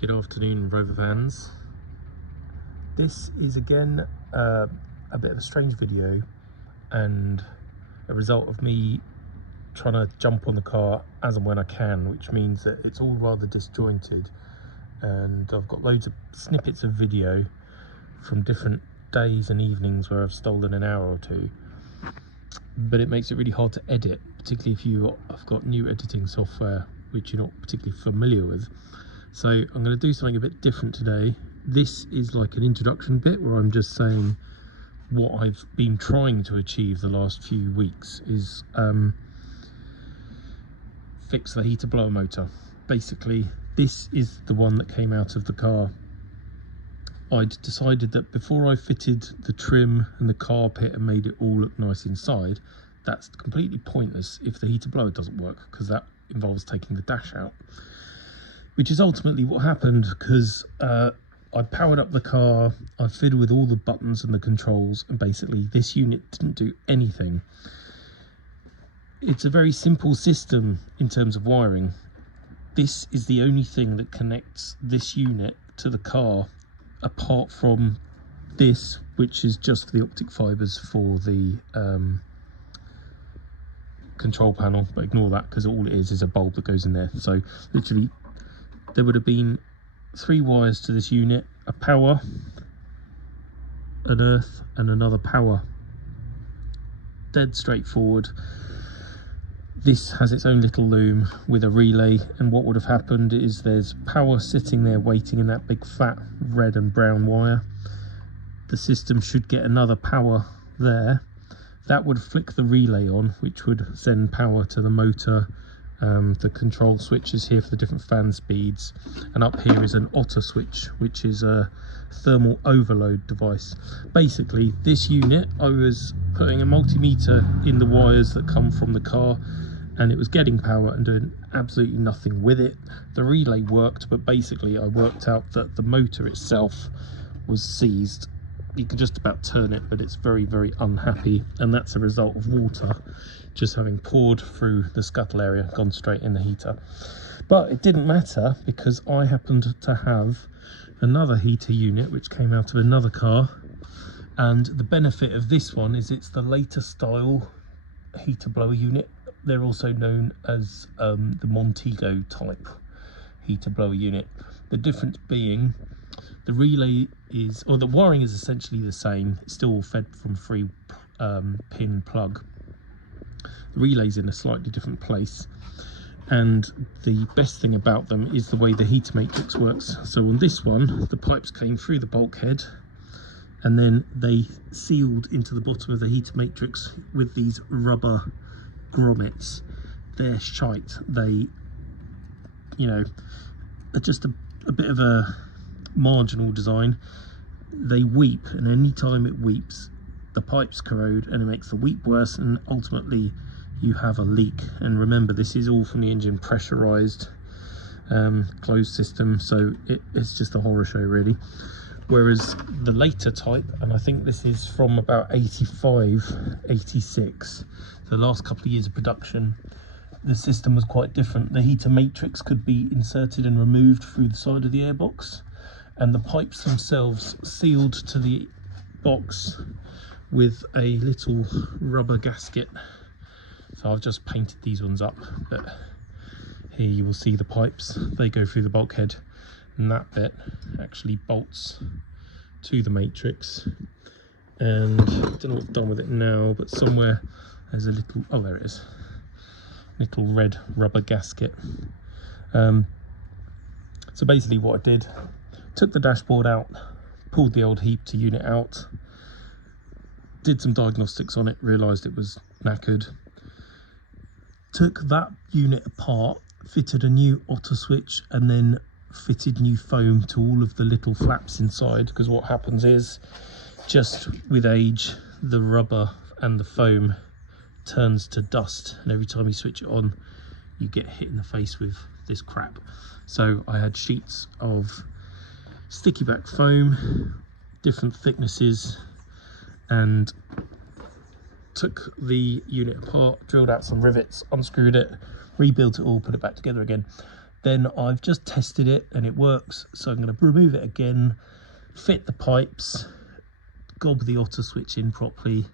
Good afternoon, Rover fans. This is again a bit of a strange video and a result of me trying to jump on the car as and when I can, which means that it's all rather disjointed, and I've got loads of snippets of video from different days and evenings where I've stolen an hour or two, but it makes it really hard to edit, particularly if I've got new editing software which you're not particularly familiar with. So I'm going to do something a bit different today. This is like an introduction bit where I'm just saying what I've been trying to achieve the last few weeks is fix the heater blower motor. Basically, this is the one that came out of the car. I'd decided that before I fitted the trim and the carpet and made it all look nice inside, that's completely pointless if the heater blower doesn't work, because that involves taking the dash out. Which is ultimately what happened, because I powered up the car, I fiddled with all the buttons and the controls, and basically this unit didn't do anything. It's a very simple system in terms of wiring. This is the only thing that connects this unit to the car, apart from this, which is just the optic fibres for the control panel, but ignore that because all it is a bulb that goes in there. So literally there would have been 3 wires to this unit: a power, an earth and another power. Dead straightforward. This has its own little loom with a relay, and what would have happened is there's power sitting there waiting in that big fat red and brown wire. The system should get another power there. That would flick the relay on, which would send power to the motor. The control switches here for the different fan speeds, and up here is an auto switch, which is a thermal overload device. Basically, this unit, I was putting a multimeter in the wires that come from the car, and it was getting power and doing absolutely nothing with it. The relay worked, but basically I worked out that the motor itself was seized. You can just about turn it, but it's very, very unhappy, and that's a result of water just having poured through the scuttle area, gone straight in the heater. But it didn't matter, because I happened to have another heater unit which came out of another car, and the benefit of this one is it's the later style heater blower unit. They're also known as the Montego type heater blower unit. The difference being the relay is, or the wiring is essentially the same. It's still fed from 3-pin plug. The relay's in a slightly different place, and the best thing about them is the way the heater matrix works. So on this one, the pipes came through the bulkhead, and then they sealed into the bottom of the heater matrix with these rubber grommets. They're shite. They, are just a bit of a marginal design. They weep, and any time it weeps, the pipes corrode and it makes the weep worse, and ultimately you have a leak. And remember, this is all from the engine pressurized closed system, so it's just a horror show really. Whereas the later type, and I think this is from about 85, 86, the last couple of years of production, the system was quite different. The heater matrix could be inserted and removed through the side of the airbox, and the pipes themselves sealed to the box with a little rubber gasket. So I've just painted these ones up, but here you will see the pipes. They go through the bulkhead, and that bit actually bolts to the matrix. And I don't know what's done with it now, but somewhere there's a little, oh there it is, little red rubber gasket. So basically what I did, took the dashboard out, pulled the old heater unit out, did some diagnostics on it, realised it was knackered, took that unit apart, fitted a new auto switch, and then fitted new foam to all of the little flaps inside, because what happens is, just with age, the rubber and the foam turns to dust, and every time you switch it on you get hit in the face with this crap. So I had sheets of sticky back foam, different thicknesses, and took the unit apart, drilled out some rivets, unscrewed it, rebuilt it all, put it back together again. Then I've just tested it and it works, so I'm going to remove it again, fit the pipes, gob the auto switch in properly,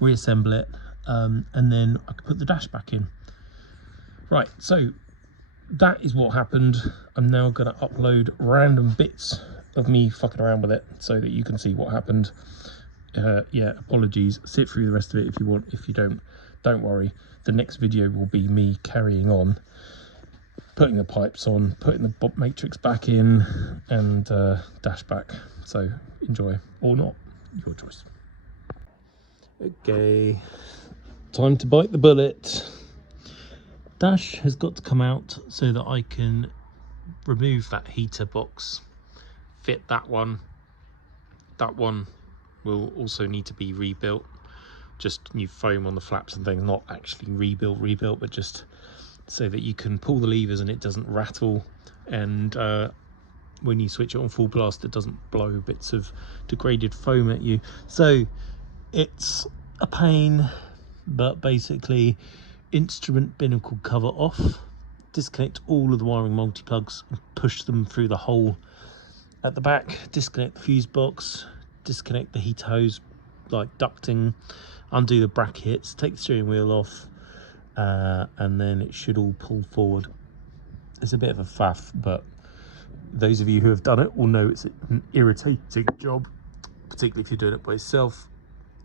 reassemble it, and then I can put the dash back in. Right, so that is what happened. I'm now going to upload random bits of me fucking around with it so that you can see what happened. Yeah, apologies, sit through the rest of it if you want. If you don't worry. The next video will be me carrying on, putting the pipes on, putting the matrix back in, and dash back. So enjoy, or not, your choice. Okay, time to bite the bullet. Dash has got to come out so that I can remove that heater box, fit that one. That one will also need to be rebuilt, just new foam on the flaps and things, not actually rebuilt, but just so that you can pull the levers and it doesn't rattle, and when you switch it on full blast it doesn't blow bits of degraded foam at you. So it's a pain, but basically instrument binnacle cover off, disconnect all of the wiring multi-plugs and push them through the hole at the back, disconnect the fuse box, disconnect the heat hose like ducting, undo the brackets, take the steering wheel off, and then it should all pull forward. It's a bit of a faff, but those of you who have done it will know it's an irritating job, particularly if you're doing it by yourself.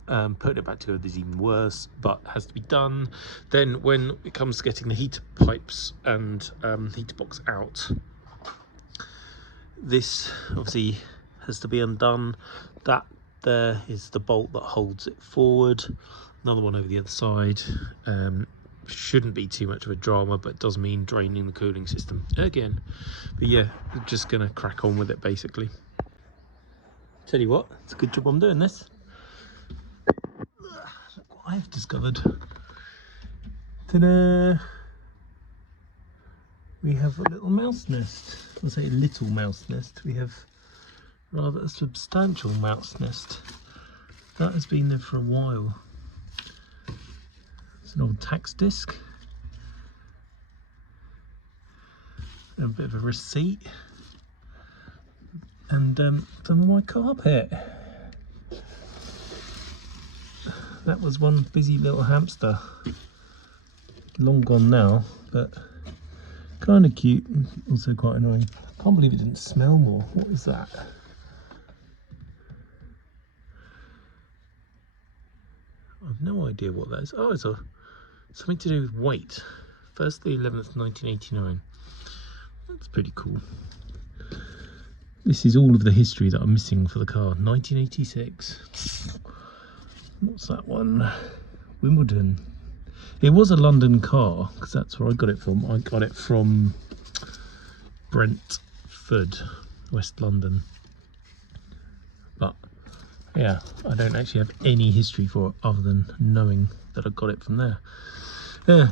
Putting it back together is even worse, but has to be done. Then when it comes to getting the heater pipes and heater box out, this obviously has to be undone. That there is the bolt that holds it forward, another one over the other side. Shouldn't be too much of a drama, but it does mean draining the cooling system again. But yeah, we're just gonna crack on with it basically. Tell you what, it's a good job I'm doing this. Look what I've discovered. Ta-da! We have a little mouse nest. I say a little mouse nest. We have rather a substantial mouse nest. That has been there for a while. It's an old tax disc. A bit of a receipt. And some of my carpet. That was one busy little hamster. Long gone now, but kind of cute, also quite annoying. I can't believe it didn't smell more. What is that? I've no idea what that is. Oh, it's something to do with weight. 1st the 11th, 1989. That's pretty cool. This is all of the history that I'm missing for the car. 1986. What's that one? Wimbledon. It was a London car, because that's where I got it from. I got it from Brentford, West London. But yeah, I don't actually have any history for it other than knowing that I got it from there.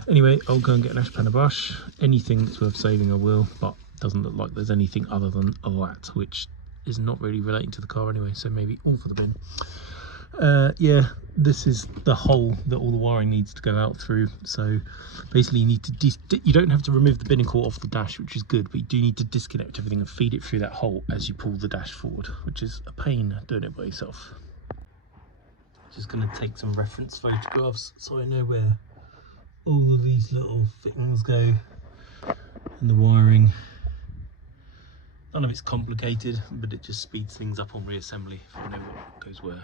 Anyway, I'll go and get an ash pan and brush. Anything that's worth saving I will, but it doesn't look like there's anything other than that, which is not really relating to the car anyway, so maybe all for the bin. Yeah, this is the hole that all the wiring needs to go out through. So basically you need to you don't have to remove the binnacle off the dash, which is good, but you do need to disconnect everything and feed it through that hole as you pull the dash forward, which is a pain doing it by yourself. Just going to take some reference photographs so I know where all of these little fittings go and the wiring. None of it's complicated, but it just speeds things up on reassembly if I know what goes where.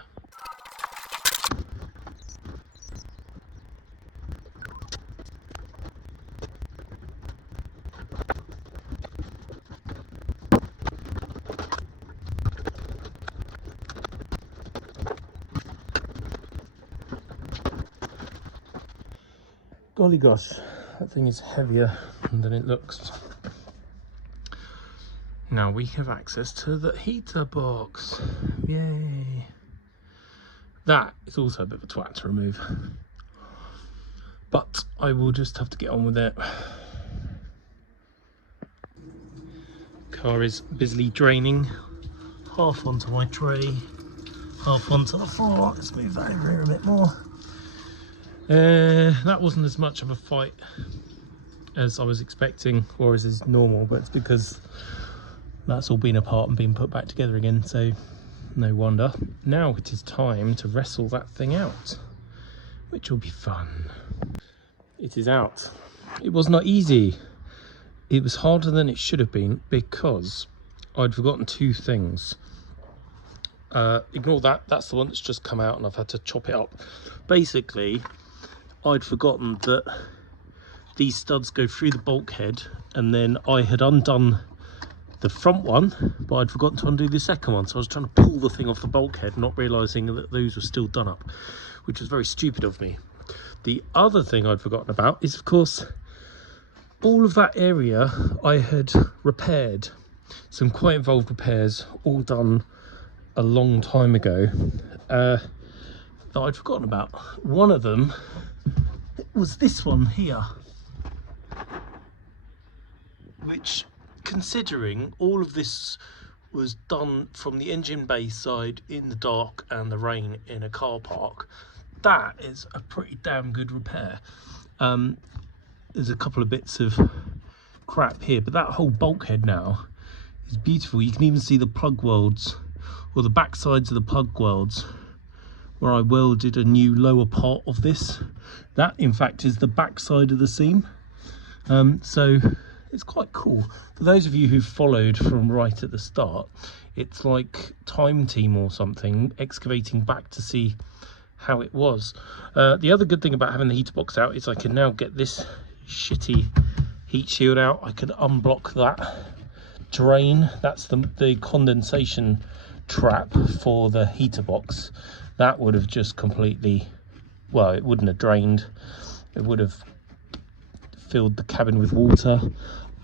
Golly gosh, that thing is heavier than it looks. Now we have access to the heater box. Yay. That is also a bit of a twat to remove, but I will just have to get on with it. Car is busily draining, half onto my tray, half onto the floor. Let's move that over here a bit more. That wasn't as much of a fight as I was expecting, or as is normal, but it's because that's all been apart and been put back together again, so no wonder. Now it is time to wrestle that thing out, which will be fun. It is out. It was not easy. It was harder than it should have been because I'd forgotten two things. Ignore that, that's the one that's just come out and I've had to chop it up. Basically, I'd forgotten that these studs go through the bulkhead, and then I had undone the front one, but I'd forgotten to undo the second one, so I was trying to pull the thing off the bulkhead, not realising that those were still done up, which was very stupid of me. The other thing I'd forgotten about is, of course, all of that area I had repaired. Some quite involved repairs, all done a long time ago, that I'd forgotten about. One of them was this one here, which, considering all of this was done from the engine bay side in the dark and the rain in a car park, that is a pretty damn good repair. There's a couple of bits of crap here, but that whole bulkhead now is beautiful. You can even see the plug welds, or the back sides of the plug welds, where I welded a new lower part of this. That in fact is the back side of the seam. So it's quite cool. For those of you who've followed from right at the start, it's like Time Team or something, excavating back to see how it was. The other good thing about having the heater box out is I can now get this shitty heat shield out. I could unblock that drain. That's the condensation trap for the heater box. That would have just completely, well, it wouldn't have drained, it would have filled the cabin with water.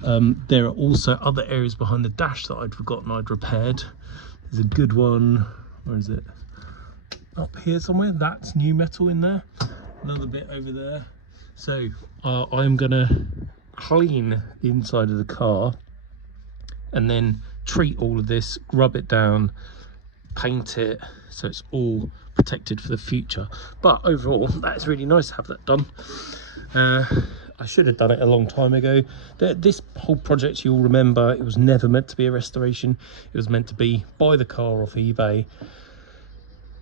There are also other areas behind the dash that I'd forgotten I'd repaired. There's a good one, where is it, up here somewhere. That's new metal in there, another bit over there. So I'm gonna clean the inside of the car and then treat all of this, rub it down, paint it, so it's all protected for the future. But overall, that's really nice to have that done. I should have done it a long time ago. This whole project, you'll remember, it was never meant to be a restoration. It was meant to be buy the car off eBay,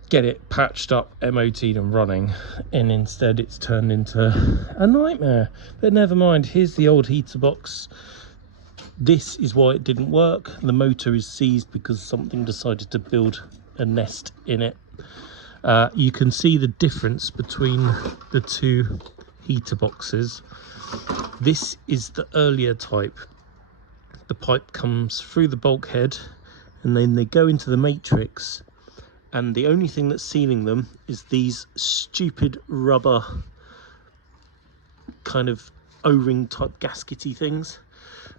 get it patched up, MOT'd and running, and instead it's turned into a nightmare. But never mind, here's the old heater box. This is why it didn't work. The motor is seized because something decided to build a nest in it. You can see the difference between the two heater boxes. This is the earlier type. The pipe comes through the bulkhead and then they go into the matrix, and the only thing that's sealing them is these stupid rubber kind of O-ring type gaskety things,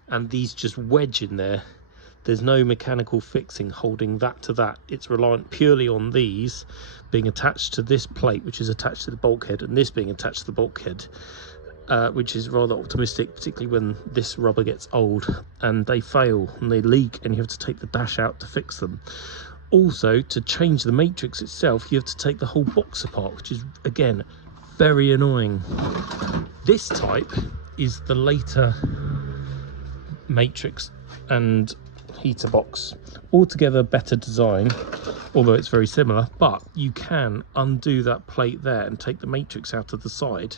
and these just wedge in there. There's no mechanical fixing holding that to that. It's reliant purely on these being attached to this plate, which is attached to the bulkhead, and this being attached to the bulkhead, which is rather optimistic, particularly when this rubber gets old and they fail and they leak and you have to take the dash out to fix them. Also, to change the matrix itself, you have to take the whole box apart, which is, again, very annoying. This type is the later matrix and heater box. Altogether better design, although it's very similar, but you can undo that plate there and take the matrix out of the side,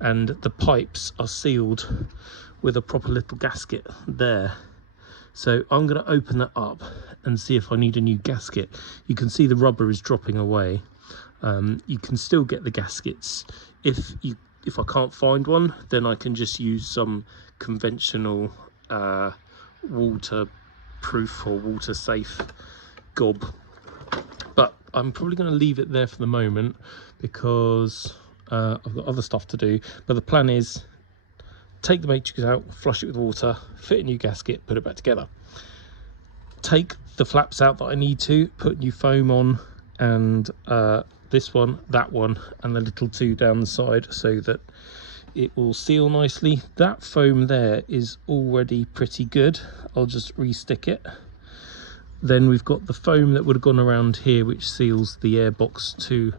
and the pipes are sealed with a proper little gasket there. So I'm going to open that up and see if I need a new gasket. You can see the rubber is dropping away. You can still get the gaskets. If I can't find one, then I can just use some conventional waterproof or water safe gob. But I'm probably going to leave it there for the moment because I've got other stuff to do. But the plan is take the matrix out, flush it with water, fit a new gasket, put it back together. Take the flaps out that I need to, put new foam on, and this one, that one, and the little two down the side so that it will seal nicely. That foam there is already pretty good. I'll just re-stick it. Then we've got the foam that would have gone around here, which seals the air box to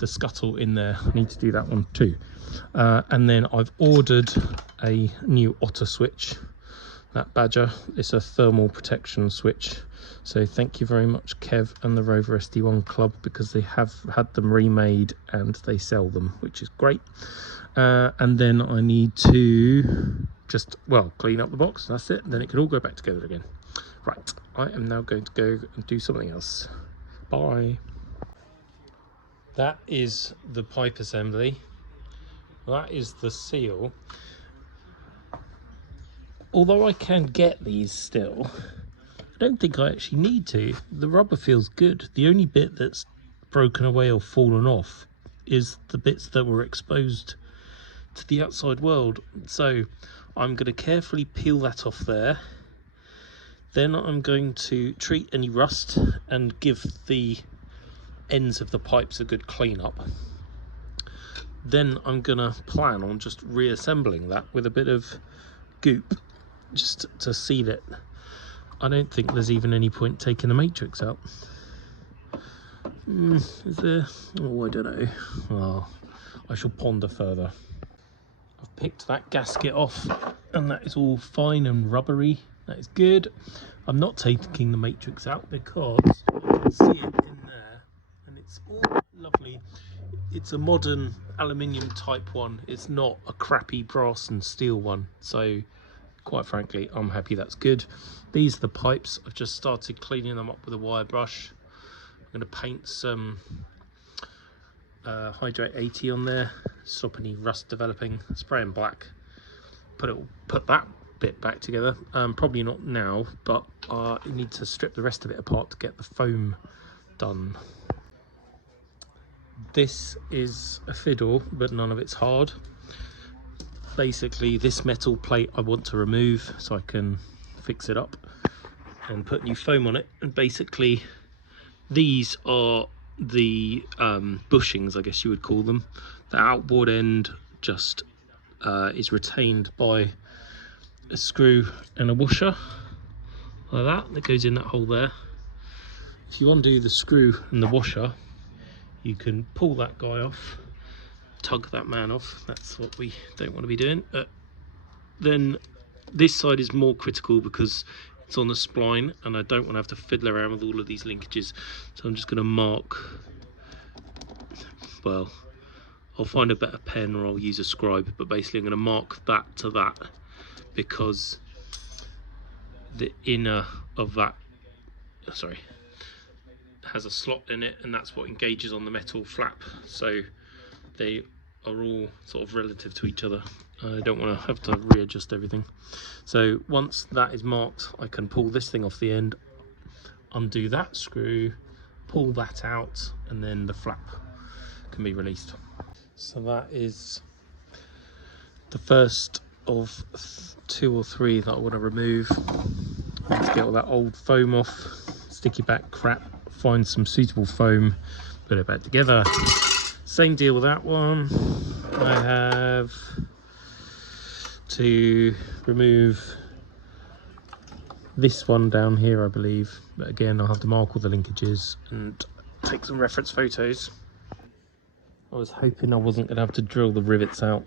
the scuttle in there. I need to do that one too. And then I've ordered a new Otter switch, that Badger. It's a thermal protection switch. So thank you very much, Kev and the Rover SD1 Club, because they have had them remade and they sell them, which is great. And then I need to just, well, clean up the box. That's it. Then it can all go back together again. Right, I am now going to go and do something else. Bye. That is the pipe assembly. That is the seal. Although I can get these still, I don't think I actually need to. The rubber feels good. The only bit that's broken away or fallen off is the bits that were exposed to the outside world. So I'm going to carefully peel that off there. Then I'm going to treat any rust and give the ends of the pipes a good clean up. Then I'm going to plan on just reassembling that with a bit of goop just to seal it. I don't think there's even any point taking the matrix out. Is there? Oh, I don't know. Oh, I shall ponder further. I've picked that gasket off and that is all fine and rubbery. That is good. I'm not taking the matrix out because I can see it in there and it's all lovely. It's a modern aluminium type one. It's not a crappy brass and steel one. So quite frankly, I'm happy that's good. These are the pipes. I've just started cleaning them up with a wire brush. I'm going to paint some Hydrate 80 on there, stop any rust developing. Spray them black. Put that bit back together. Probably not now, but I need to strip the rest of it apart to get the foam done. This is a fiddle, but none of it's hard. Basically, this metal plate I want to remove so I can fix it up and put new foam on it. And basically, these are the bushings, I guess you would call them. The outboard end just is retained by a screw and a washer like that goes in that hole there. If you undo the screw and the washer, you can pull that guy off, tug that man off. That's what we don't want to be doing. Then this side is more critical because it's on the spline and I don't want to have to fiddle around with all of these linkages. So I'm just going to mark, well, I'll find a better pen or I'll use a scribe, but basically I'm going to mark that to that because the inner of that, has a slot in it and that's what engages on the metal flap. So they are all sort of relative to each other. I don't want to have to readjust everything. So once that is marked, I can pull this thing off the end, undo that screw, pull that out, and then the flap can be released. So that is the first of 2 or 3 that I want to remove. Let's get all that old foam off, sticky back crap, find some suitable foam, put it back together. Same deal with that one. I have to remove this one down here, I believe, but again I'll have to mark all the linkages and take some reference photos. I was hoping I wasn't going to have to drill the rivets out.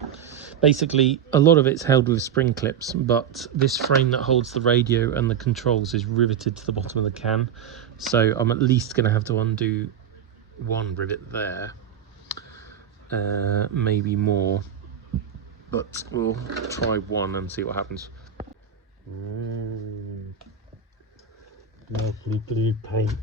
Basically, a lot of it's held with spring clips, but this frame that holds the radio and the controls is riveted to the bottom of the can, so I'm at least going to have to undo one rivet there, maybe more, but we'll try one and see what happens. Lovely blue paint.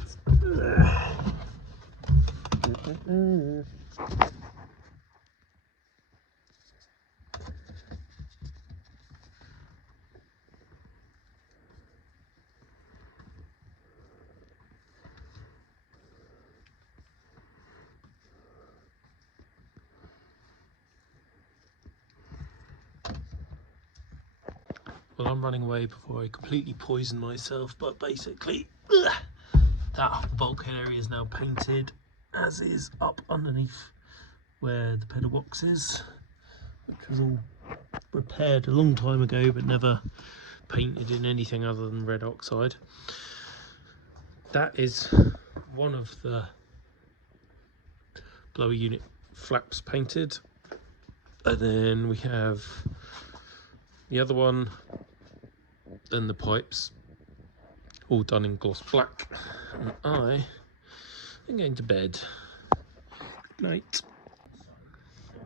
Well, I'm running away before I completely poison myself, but basically that bulkhead area is now painted, as is up underneath where the pedal box is, which was all repaired a long time ago but never painted in anything other than red oxide. That is one of the lower unit flaps painted, and then we have the other one and the pipes all done in gloss black, and I am going to bed. Good night.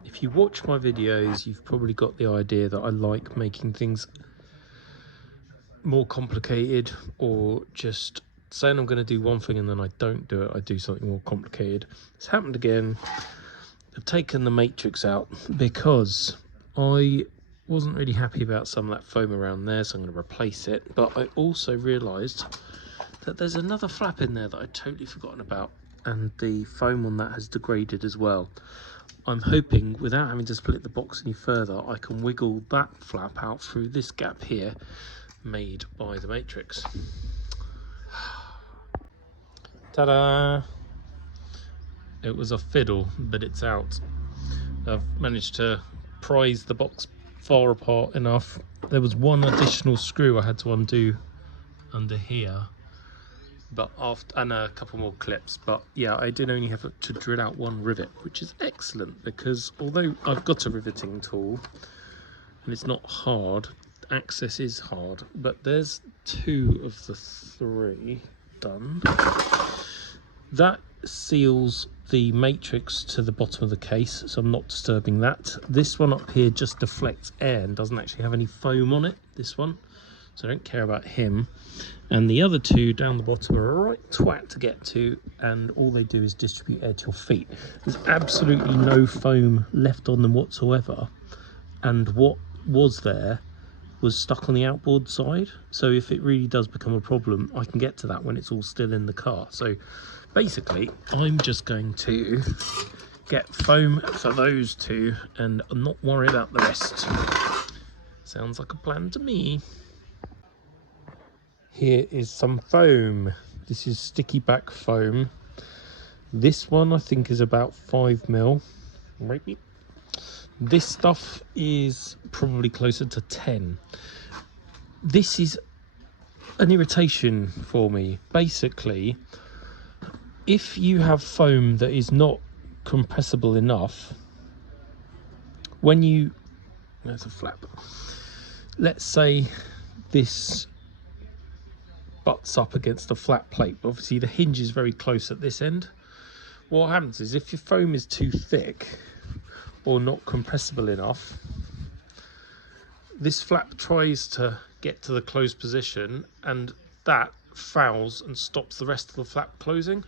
If you watch my videos, you've probably got the idea that I like making things more complicated, or just saying I'm going to do one thing and then I don't do it, I do something more complicated. It's happened again. I've taken the matrix out because I wasn't really happy about some of that foam around there, so I'm going to replace it. But I also realised that there's another flap in there that I'd totally forgotten about, and the foam on that has degraded as well. I'm hoping, without having to split the box any further, I can wiggle that flap out through this gap here made by the matrix. Ta-da! It was a fiddle, but it's out. I've managed to prise the box far apart enough. There was one additional screw I had to undo under here, but and a couple more clips. But yeah, I did only have to drill out one rivet, which is excellent, because although I've got a riveting tool and it's not hard, access is hard, but there's 2 of the 3 done. That seals the matrix to the bottom of the case, so I'm not disturbing that. This one up here just deflects air and doesn't actually have any foam on it, this one, so I don't care about him. And the other 2 down the bottom are a right twat to get to, and all they do is distribute air to your feet. There's absolutely no foam left on them whatsoever, and what was there was stuck on the outboard side, so if it really does become a problem, I can get to that when it's all still in the car. So basically I'm just going to get foam for those 2 and not worry about the rest. Sounds like a plan to me. Here is some foam. This is sticky back foam. This one I think is about 5mm. Maybe. This stuff is probably closer to 10. This is an irritation for me. Basically, if you have foam that is not compressible enough, when you... There's a flap. Let's say this butts up against the flat plate. Obviously the hinge is very close at this end. What happens is, if your foam is too thick or not compressible enough, this flap tries to get to the closed position, and that fouls and stops the rest of the flap closing.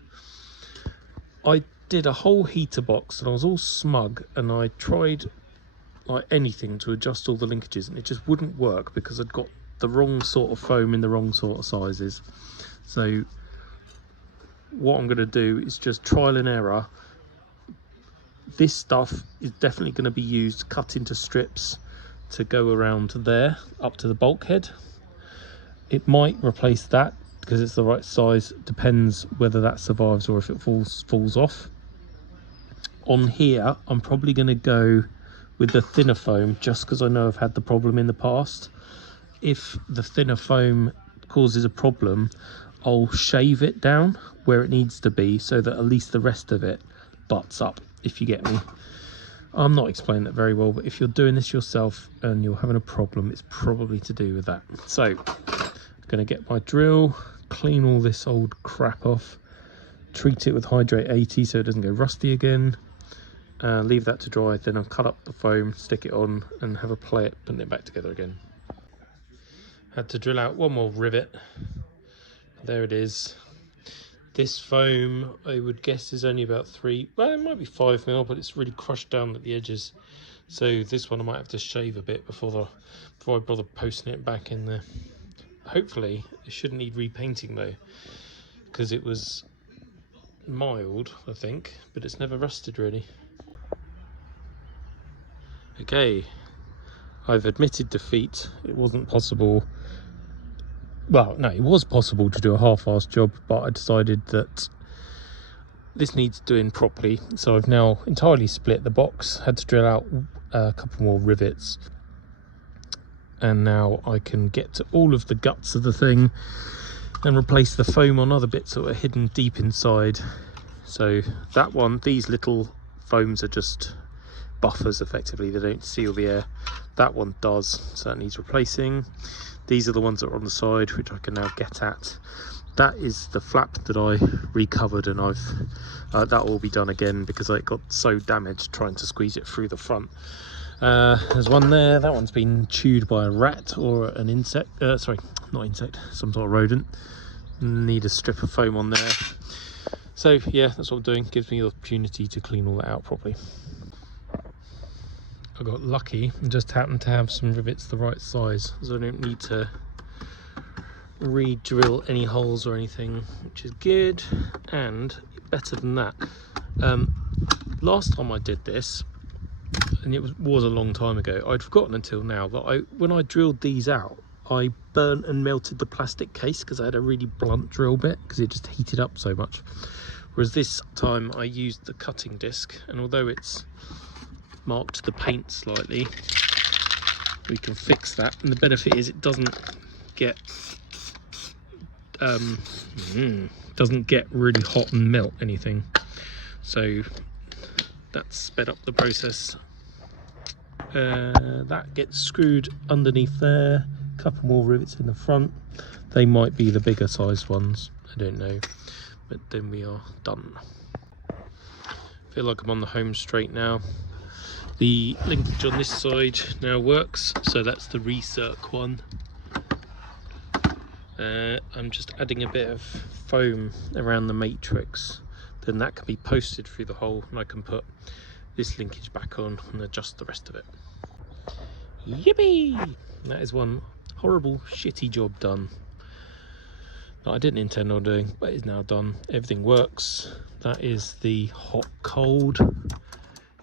I did a whole heater box and I was all smug, and I tried like anything to adjust all the linkages, and it just wouldn't work because I'd got the wrong sort of foam in the wrong sort of sizes. So what I'm going to do is just trial and error. This stuff is definitely going to be used, cut into strips to go around there up to the bulkhead. It might replace that because it's the right size. Depends whether that survives or if it falls off. On here I'm probably going to go with the thinner foam, just because I know I've had the problem in the past. If the thinner foam causes a problem, I'll shave it down where it needs to be so that at least the rest of it butts up, if you get me. I'm not explaining that very well, but if you're doing this yourself and you're having a problem, it's probably to do with that. So I'm going to get my drill, clean all this old crap off, treat it with hydrate 80 so it doesn't go rusty again, leave that to dry. Then I'll cut up the foam, stick it on, and have a play at putting it back together again. Had to drill out one more rivet. There it is. This foam, I would guess, is only about 3, well, it might be 5mm, but it's really crushed down at the edges. So this one I might have to shave a bit before I bother posting it back in there. Hopefully it shouldn't need repainting though, because it was mild, I think, but it's never rusted really. Okay, I've admitted defeat. It wasn't possible. Well, no, it was possible to do a half-assed job, but I decided that this needs doing properly. So I've now entirely split the box, had to drill out a couple more rivets, and now I can get to all of the guts of the thing and replace the foam on other bits that were hidden deep inside. So that one, these little foams are just buffers effectively, they don't seal the air. That one does, so that needs replacing. These are the ones that are on the side, which I can now get at. That is the flap that I recovered, and I've that will be done again because it got so damaged trying to squeeze it through the front. There's one there, that one's been chewed by a rat or an insect, sorry, not insect, some sort of rodent. Need a strip of foam on there. So yeah, that's what I'm doing, gives me the opportunity to clean all that out properly. I got lucky and just happened to have some rivets the right size, so I don't need to re-drill any holes or anything, which is good. And better than that, last time I did this, and it was a long time ago, I'd forgotten until now that when I drilled these out, I burnt and melted the plastic case because I had a really blunt drill bit because it just heated up so much. Whereas this time I used the cutting disc, and although it's marked the paint slightly, we can fix that. And the benefit is it doesn't get really hot and melt anything, so that's sped up the process. That gets screwed underneath there, a couple more rivets in the front. They might be the bigger sized ones, I don't know, but then we are done. Feel like I'm on the home straight now. The linkage on this side now works, so that's the recirc one. I'm just adding a bit of foam around the matrix, then that can be posted through the hole, and I can put this linkage back on and adjust the rest of it. Yippee! That is one horrible shitty job done that I didn't intend on doing, but is now done. Everything works. That is the hot cold.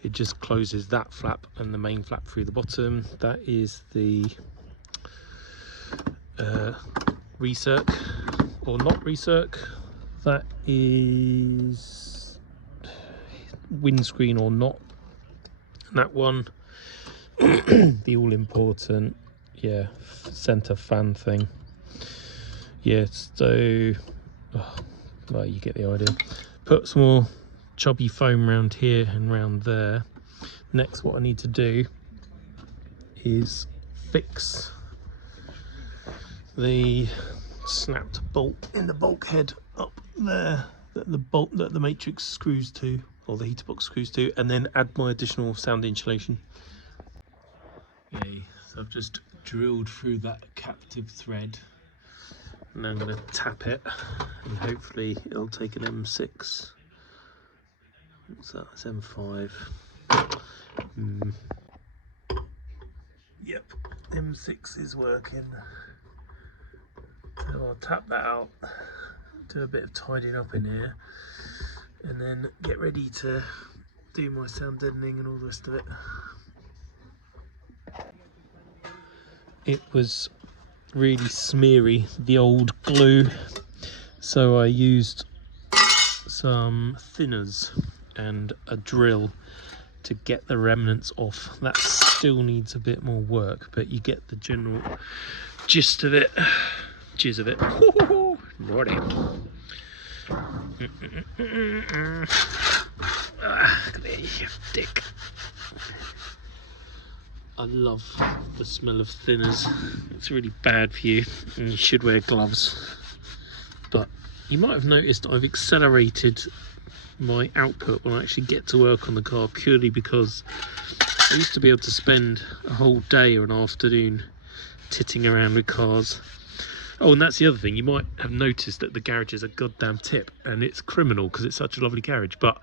It just closes that flap and the main flap through the bottom. That is the recirc or not recirc. That is windscreen or not. And that one, the all important, yeah, center fan thing. Yeah, so well, you get the idea. Put some more chubby foam around here and around there. Next, what I need to do is fix the snapped bolt in the bulkhead up there that the matrix screws to, or the heater box screws to, and then add my additional sound insulation. Okay, so I've just drilled through that captive thread, and I'm going to tap it, and hopefully it'll take an M6. What's that? It's M5. Yep, M6 is working. So I'll tap that out, do a bit of tidying up in here, and then get ready to do my sound deadening and all the rest of it. It was really smeary, the old glue, so I used some thinners and a drill to get the remnants off. That still needs a bit more work, but you get the general gist of it. Jizz of it. Righty. Come here, you dick. I love the smell of thinners. It's really bad for you, and you should wear gloves. But you might have noticed I've accelerated my output when I actually get to work on the car, purely because I used to be able to spend a whole day or an afternoon titting around with cars. Oh, and that's the other thing, you might have noticed that the garage is a goddamn tip, and it's criminal because it's such a lovely garage, but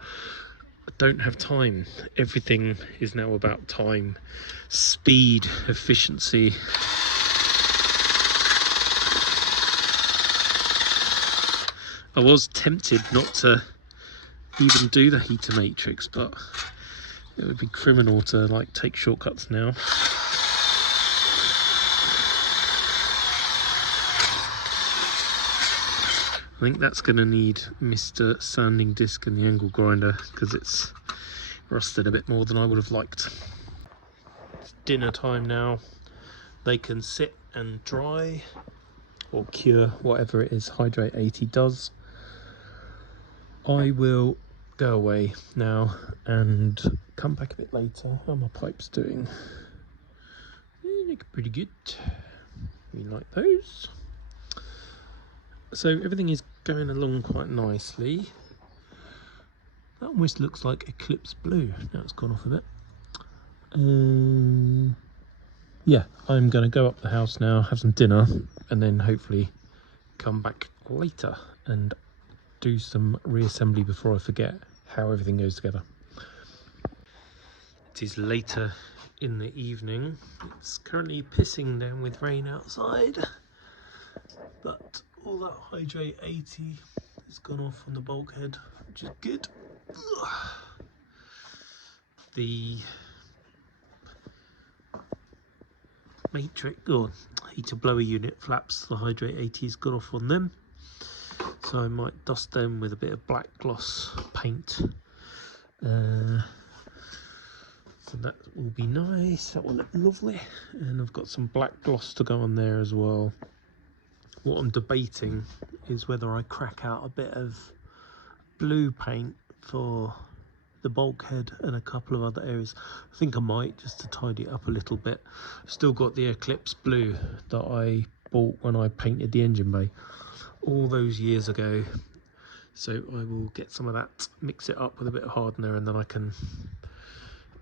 I don't have time. Everything is now about time, speed, efficiency. I was tempted not to even do the heater matrix, but it would be criminal to like take shortcuts now. I think that's going to need Mr. Sanding Disc and the angle grinder because it's rusted a bit more than I would have liked. It's dinner time now. They can sit and dry or cure, whatever it is Hydrate 80 does. I will go away now and come back a bit later. How are my pipes doing? They look pretty good. We like those. So everything is going along quite nicely. That almost looks like Eclipse Blue. Now it's gone off a bit. Yeah, I'm going to go up the house now, have some dinner, and then hopefully come back later and do some reassembly before I forget how everything goes together. It is later in the evening. It's currently pissing down with rain outside, but all that Hydrate 80 has gone off on the bulkhead, which is good. The matrix or heater blower unit flaps, the Hydrate 80's got off on them, so I might dust them with a bit of black gloss paint. So that will be nice, that will look lovely, and I've got some black gloss to go on there as well. What I'm debating is whether I crack out a bit of blue paint for the bulkhead and a couple of other areas. I think I might, just to tidy it up a little bit. Still got the Eclipse Blue that I bought when I painted the engine bay all those years ago, so I will get some of that, mix it up with a bit of hardener, and then I can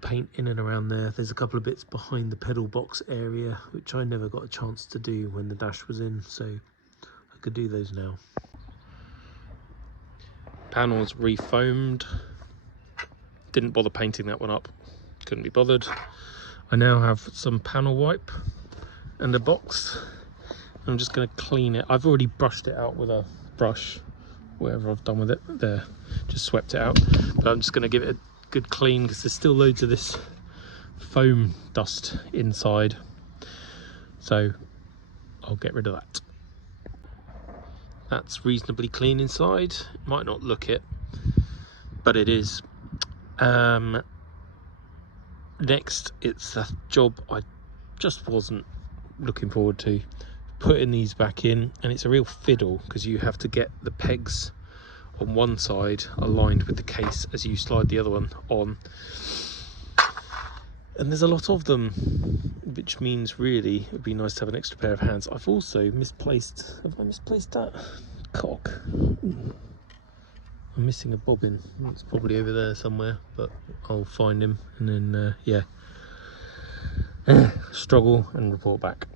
paint in and around there. There's a couple of bits behind the pedal box area which I never got a chance to do when the Dash was in, so I could do those now. Panels refoamed. Didn't bother painting that one up, couldn't be bothered. I now have some panel wipe and a box. I'm just going to clean it. I've already brushed it out with a brush, whatever I've done with it there, just swept it out, but I'm just going to give it a good clean because there's still loads of this foam dust inside, so I'll get rid of that. That's reasonably clean inside. Might not look it, but it is. Next, it's a job I just wasn't looking forward to, putting these back in, and it's a real fiddle because you have to get the pegs on one side aligned with the case as you slide the other one on, and there's a lot of them, which means really it would be nice to have an extra pair of hands. I've also misplaced, have I misplaced that cock? I'm missing a bobbin. It's probably over there somewhere, but I'll find him and then yeah, struggle and report back.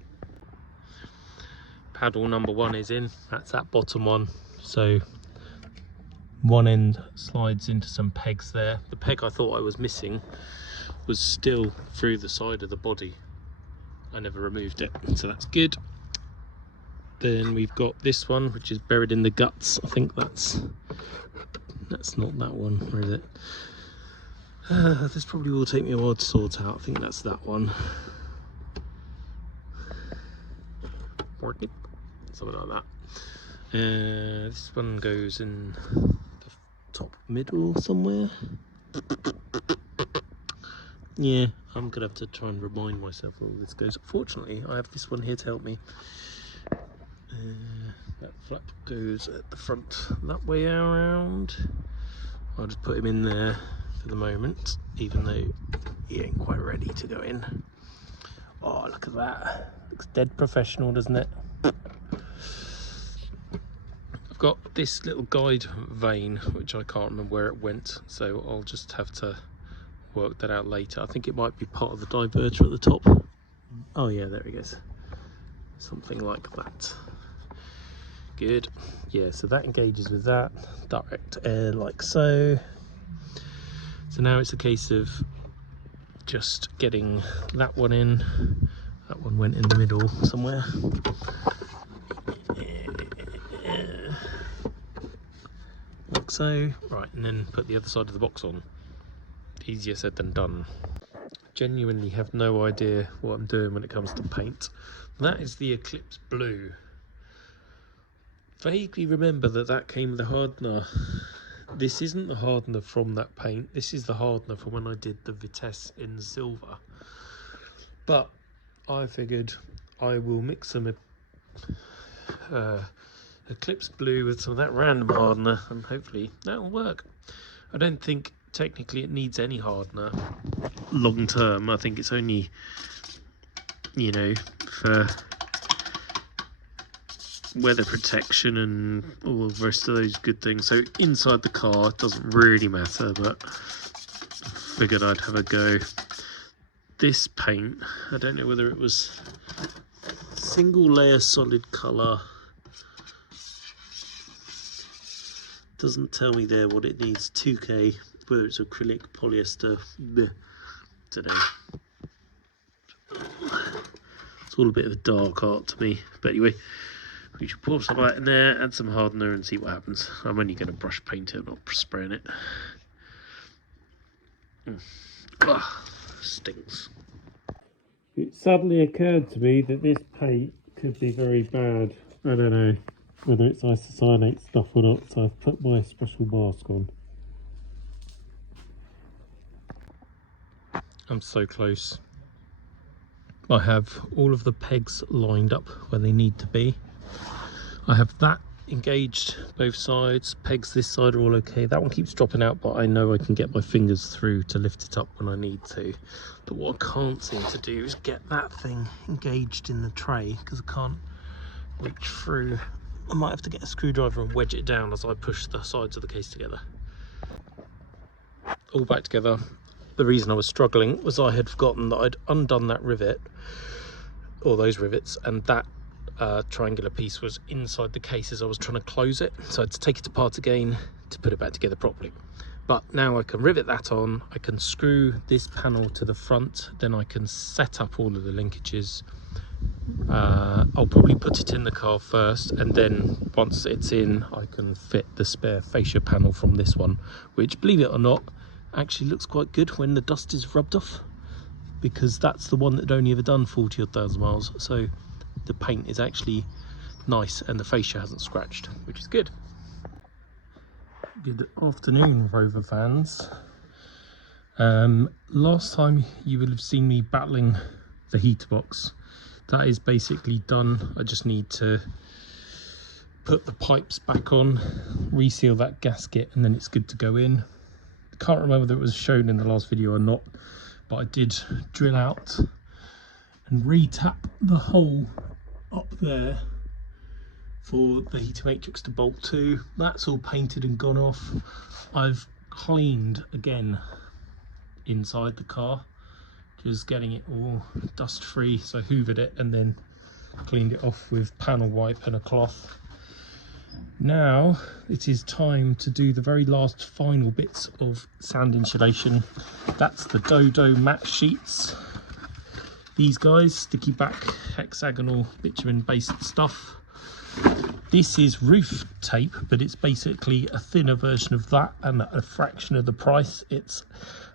Paddle number 1 is in. That's that bottom one, so one end slides into some pegs there. The peg I thought I was missing was still through the side of the body. I never removed it, so that's good. Then we've got this one, which is buried in the guts. I think that's not that one. Where is it? This probably will take me a while to sort out. I think that's that one. Something like that. This one goes in the top middle somewhere. Yeah, I'm gonna have to try and remind myself where all this goes. Fortunately, I have this one here to help me. That flap goes at the front that way around. I'll just put him in there for the moment, even though he ain't quite ready to go in. Oh, look at that. Looks dead professional, doesn't it? I've got this little guide vane, which I can't remember where it went, so I'll just have to work that out later. I think it might be part of the diverter at the top. Oh yeah, there it goes. Something like that. Good. Yeah, so that engages with that. Direct air like so. So now it's a case of just getting that one in. That one went in the middle somewhere. Like so. Right, and then put the other side of the box on. Easier said than done. Genuinely have no idea what I'm doing when it comes to paint. That is the Eclipse Blue. Vaguely remember that came with a hardener. This isn't the hardener from that paint. This is the hardener from when I did the Vitesse in silver. But I figured I will mix some Eclipse Blue with some of that random hardener, and hopefully that'll work. I don't think technically it needs any hardener long term. I think it's only, you know, for weather protection and all the rest of those good things. So inside the car it doesn't really matter, but I figured I'd have a go. This paint, I don't know whether it was single layer solid colour. Doesn't tell me there what it needs. 2K, whether it's acrylic, polyester, bleh, don't know. It's all a bit of a dark art to me. But anyway, we should pour some of that in there, add some hardener and see what happens. I'm only going to brush paint it, not spraying it. Stinks. It suddenly occurred to me that this paint could be very bad. I don't know whether it's isocyanate stuff or not, so I've put my special mask on. I'm so close. I have all of the pegs lined up where they need to be. I have that engaged both sides. Pegs this side are all okay. That one keeps dropping out, but I know I can get my fingers through to lift it up when I need to. But what I can't seem to do is get that thing engaged in the tray because I can't reach through. I might have to get a screwdriver and wedge it down as I push the sides of the case together. All back together. The reason I was struggling was I had forgotten that I'd undone that rivet, or those rivets, and that triangular piece was inside the case as I was trying to close it, so I had to take it apart again to put it back together properly. But now I can rivet that on, I can screw this panel to the front, then I can set up all of the linkages. I'll probably put it in the car first, and then once it's in I can fit the spare fascia panel from this one, which, believe it or not, actually looks quite good when the dust is rubbed off, because that's the one that had only ever done 40 odd thousand miles, so the paint is actually nice and the fascia hasn't scratched, which is good. Good afternoon, Rover fans. Last time you would have seen me battling the heater box. That is basically done. I just need to put the pipes back on, reseal that gasket, and then it's good to go in. Can't remember whether it was shown in the last video or not, but I did drill out and re-tap the hole up there for the heater matrix to bolt to. That's all painted and gone off. I've cleaned again inside the car, just getting it all dust free. So I hoovered it and then cleaned it off with panel wipe and a cloth. Now it is time to do the very last final bits of sound insulation. That's the Dodo matte sheets. These guys, sticky back, hexagonal bitumen based stuff. This is roof tape, but it's basically a thinner version of that and a fraction of the price. It's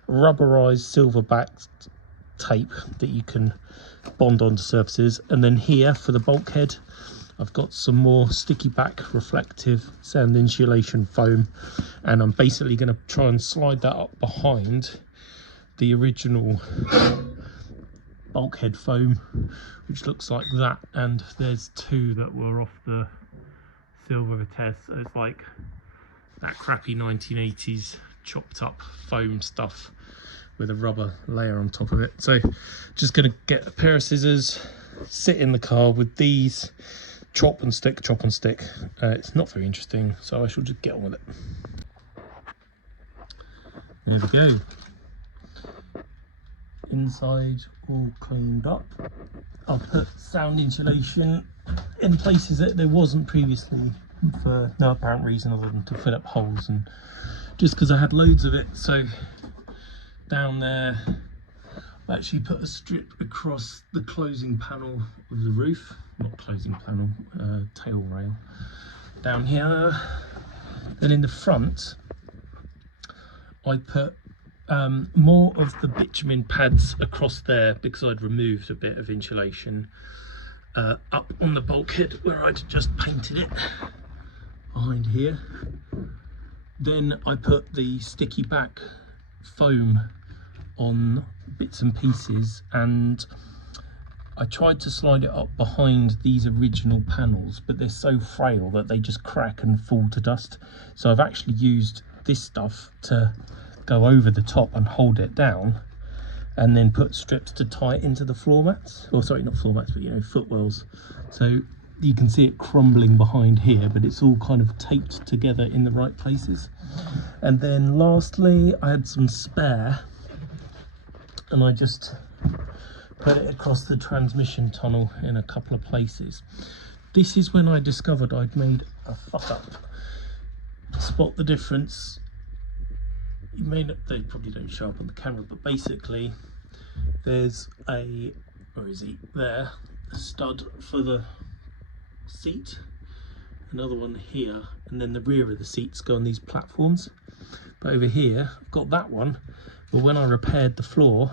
rubberized silver backed tape that you can bond onto surfaces. And then here for the bulkhead, I've got some more sticky back reflective sound insulation foam, and I'm basically going to try and slide that up behind the original bulkhead foam, which looks like that. And there's two that were off the silver test. So it's like that crappy 1980s chopped up foam stuff with a rubber layer on top of it. So just going to get a pair of scissors, sit in the car with these, chop and stick, chop and stick. It's not very interesting, so I shall just get on with it. There we go. Inside all cleaned up. I'll put sound insulation in places that there wasn't previously for no apparent reason other than to fill up holes, and just because I had loads of it. So down there I actually put a strip across the closing panel of the roof, not closing panel, tail rail down here. Then in the front I put more of the bitumen pads across there because I'd removed a bit of insulation up on the bulkhead where I'd just painted it behind here. Then I put the sticky back foam on bits and pieces, and I tried to slide it up behind these original panels, but they're so frail that they just crack and fall to dust. So I've actually used this stuff to go over the top and hold it down, and then put strips to tie it into the floor mats, or sorry, not floor mats, but you know, footwells. So you can see it crumbling behind here, but it's all kind of taped together in the right places. And then lastly, I had some spare, and I just put it across the transmission tunnel in a couple of places. This is when I discovered I'd made a fuck up. Spot the difference. You may not, they probably don't show up on the camera, but basically there's a, where is he? There, a stud for the seat, another one here, and then the rear of the seats go on these platforms. But over here, I've got that one, but when I repaired the floor,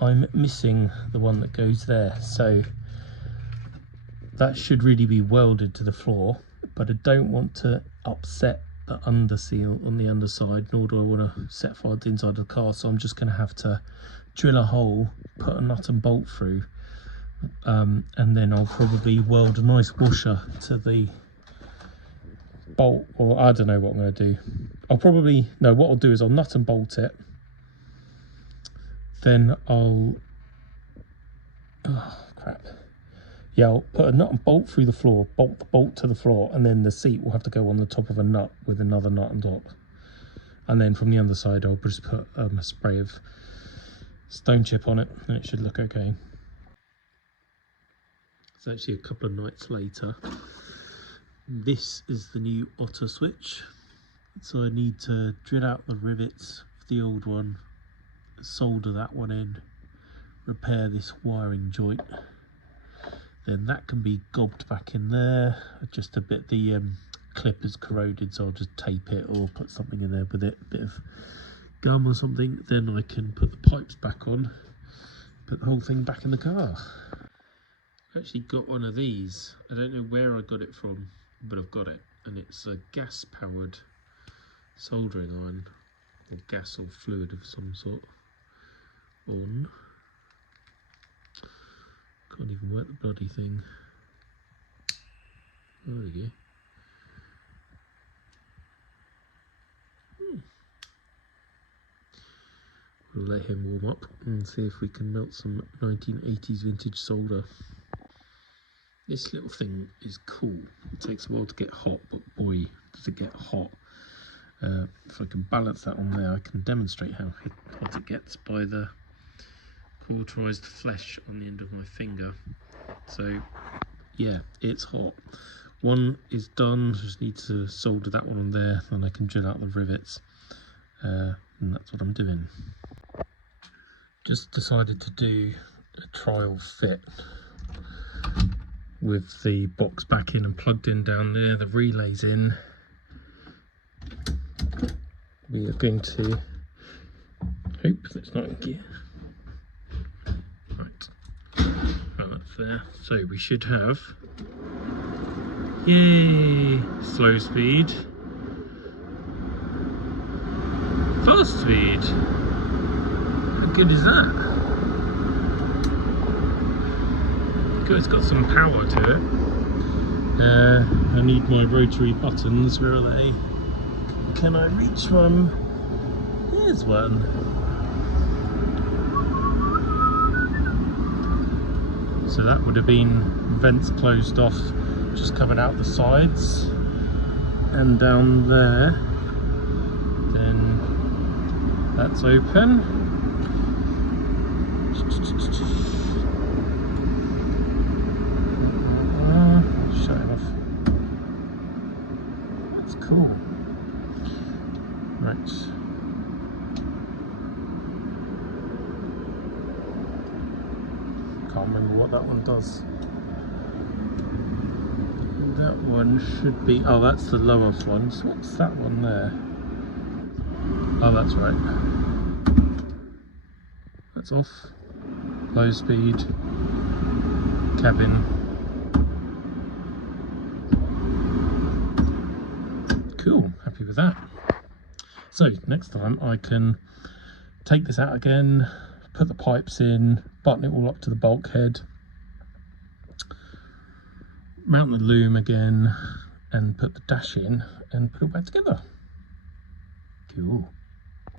I'm missing the one that goes there. So that should really be welded to the floor, but I don't want to upset the under seal on the underside, nor do I want to set fire to the inside of the car. So I'm just going to have to drill a hole, put a nut and bolt through, and then I'll probably weld a nice washer to the bolt, or I don't know what I'm going to do. I'll probably, no, what I'll do is I'll nut and bolt it, then I'll, oh crap, yeah, I'll put a nut and bolt through the floor, bolt the bolt to the floor, and then the seat will have to go on the top of a nut with another nut on top. And then from the underside I'll just put a spray of stone chip on it, and it should look okay. It's actually a couple of nights later. This is the new Otter switch. So I need to drill out the rivets of the old one, solder that one in, repair this wiring joint. Then that can be gobbed back in there. Just a bit, the clip is corroded, so I'll just tape it or put something in there with it, a bit of gum or something. Then I can put the pipes back on, put the whole thing back in the car. I actually got one of these. I don't know where I got it from, but I've got it, and it's a gas powered soldering iron, or gas or fluid of some sort. On. Can't even work the bloody thing. There we go. We'll let him warm up and see if we can melt some 1980s vintage solder. This little thing is cool. It takes a while to get hot, but boy, does it get hot. If I can balance that on there, I can demonstrate how hot it gets by the cauterized flesh on the end of my finger. So yeah, it's hot. One is done, just need to solder that one on there, then I can drill out the rivets, and that's what I'm doing. Just decided to do a trial fit with the box back in and plugged in down there, the relays in. We are going to hope that's not in gear. Right, that's there. So we should have, yay, slow speed, fast speed. How good is that? Good, it's got some power to it. I need my rotary buttons. Where are they? Can I reach one? Here's one. So that would have been vents closed off, just coming out the sides and down there. Then that's open. Shut it off. That's cool. Right. Can't remember what that one does. That one should be, oh, that's the lower one. So what's that one there? Oh, that's right. That's off. Low speed. Cabin. Cool, happy with that. So next time I can take this out again, put the pipes in, button it all up to the bulkhead, mount the loom again, and put the dash in and put it back together. Cool.